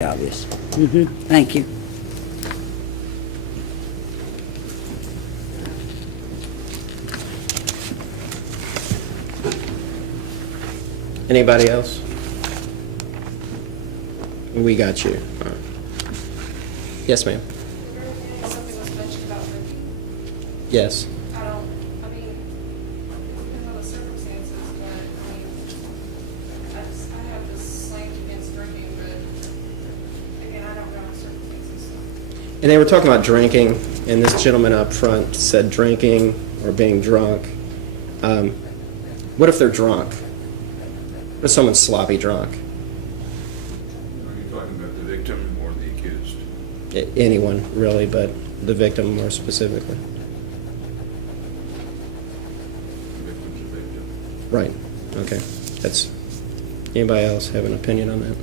obvious. Thank you. Anybody else? We got you. All right. Yes, ma'am. Something was mentioned about drinking. Yes. I mean, depends on the circumstances, but I mean, I have this slant against drinking, but again, I don't know the circumstances. And they were talking about drinking, and this gentleman up front said drinking or being drunk. What if they're drunk? What if someone's sloppy drunk? Are you talking about the victim or the accused? Anyone, really, but the victim more specifically. The victim's a victim. Right. Okay. That's. Anybody else have an opinion on that?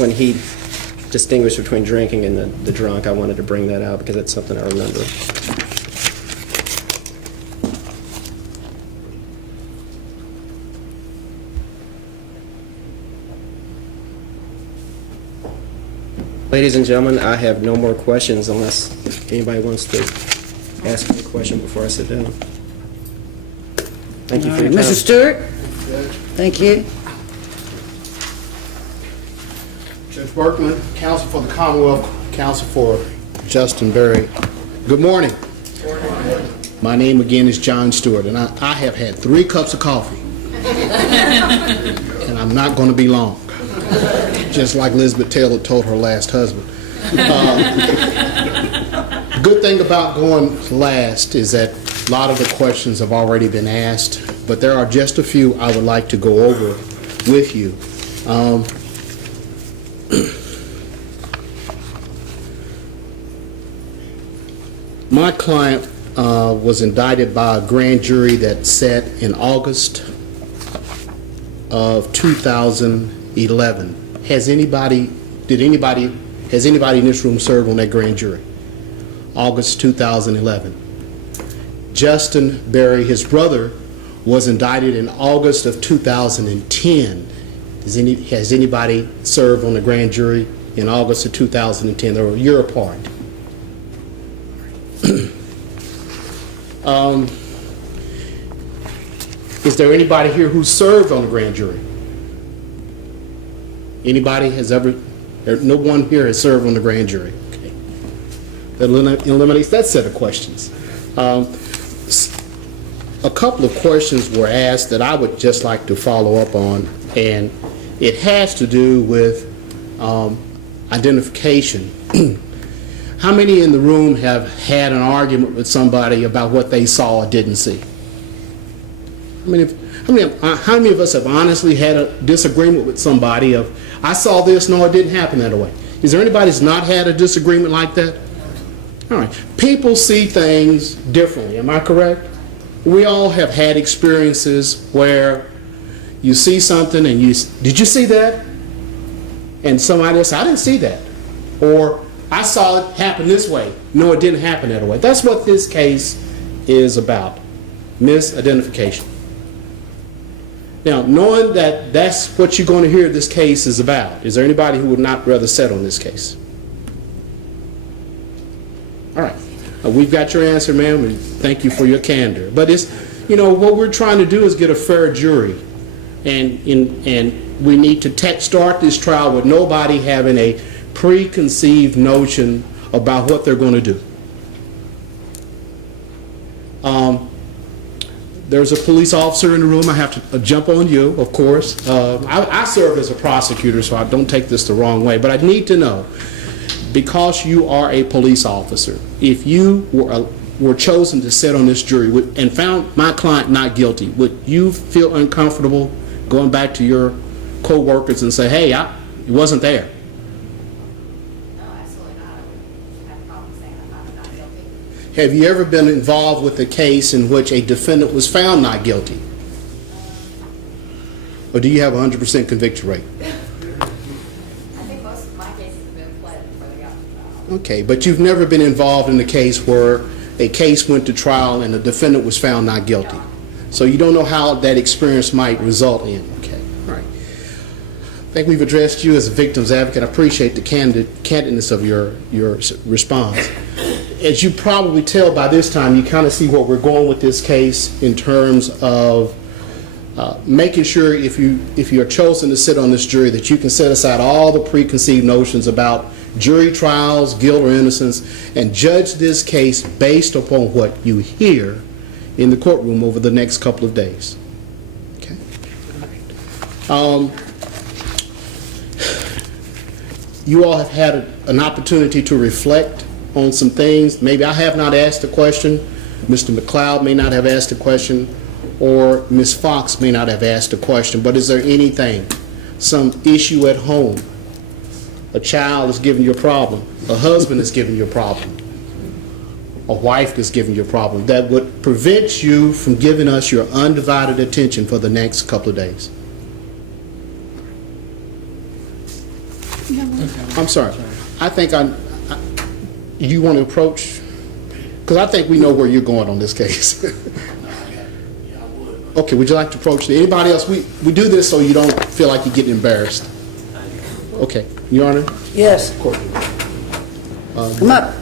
When he distinguished between drinking and the drunk, I wanted to bring that out because that's something I remember. Ladies and gentlemen, I have no more questions unless anybody wants to ask me a question before I sit down. Thank you for your time. Mr. Stewart? Thank you. Judge Berkman, counsel for the Commonwealth, counsel for Justin Berry. Good morning. My name again is John Stewart, and I have had 3 cups of coffee. And I'm not going to be long. Just like Elizabeth Taylor told her last husband. The good thing about going last is that a lot of the questions have already been asked, but there are just a few I would like to go over with you. My client was indicted by a grand jury that sat in August of 2011. Has anybody in this room served on that grand jury? August 2011. Justin Berry, his brother, was indicted in August of 2010. Has anybody served on the grand jury in August of 2010? They were a year apart. Is there anybody here who served on the grand jury? Anybody has ever? No one here has served on the grand jury. Okay. That eliminates that set of questions. A couple of questions were asked that I would just like to follow up on, and it has to do with identification. How many in the room have had an argument with somebody about what they saw or didn't see? How many of us have honestly had a disagreement with somebody of, I saw this, no, it didn't happen that way? Is there anybody who's not had a disagreement like that? All right. People see things differently, am I correct? We all have had experiences where you see something and did you see that? And somebody else, I didn't see that. Or, I saw it happen this way. No, it didn't happen that way. That's what this case is about, misidentification. Now, knowing that that's what you're going to hear this case is about, is there anybody who would not rather settle on this case? All right. We've got your answer, ma'am, and thank you for your candor. But it's, what we're trying to do is get a fair jury. And we need to start this trial with nobody having a preconceived notion about what they're going to do. There's a police officer in the room. I have to jump on you, of course. I serve as a prosecutor, so I don't take this the wrong way. But I need to know, because you are a police officer, if you were chosen to sit on this jury and found my client not guilty, would you feel uncomfortable going back to your co-workers and say, hey, it wasn't there? Have you ever been involved with a case in which a defendant was found not guilty? Or do you have a 100% conviction rate? I think most of my cases have been pled before they got to trial. Okay, but you've never been involved in a case where a case went to trial and the defendant was found not guilty. So you don't know how that experience might result in. Okay, all right. I think we've addressed you as a victim's advocate. I appreciate the candidness of your response. As you probably tell by this time, you kind of see where we're going with this case in terms of making sure if you're chosen to sit on this jury that you can set aside all the preconceived notions about jury trials, guilt or innocence, and judge this case based upon what you hear in the courtroom over the next couple of days. Okay. You all have had an opportunity to reflect on some things. Maybe I have not asked a question, Mr. McLeod may not have asked a question, or Ms. Fox may not have asked a question, but is there anything, some issue at home, a child is giving you a problem, a husband is giving you a problem, a wife is giving you a problem, that would prevent you from giving us your undivided attention for the next couple of days? I'm sorry. I think you want to approach, because I think we know where you're going on this case. Okay, would you like to approach anybody else? We do this so you don't feel like you're getting embarrassed. Okay, Your Honor? Yes. Court. Come up.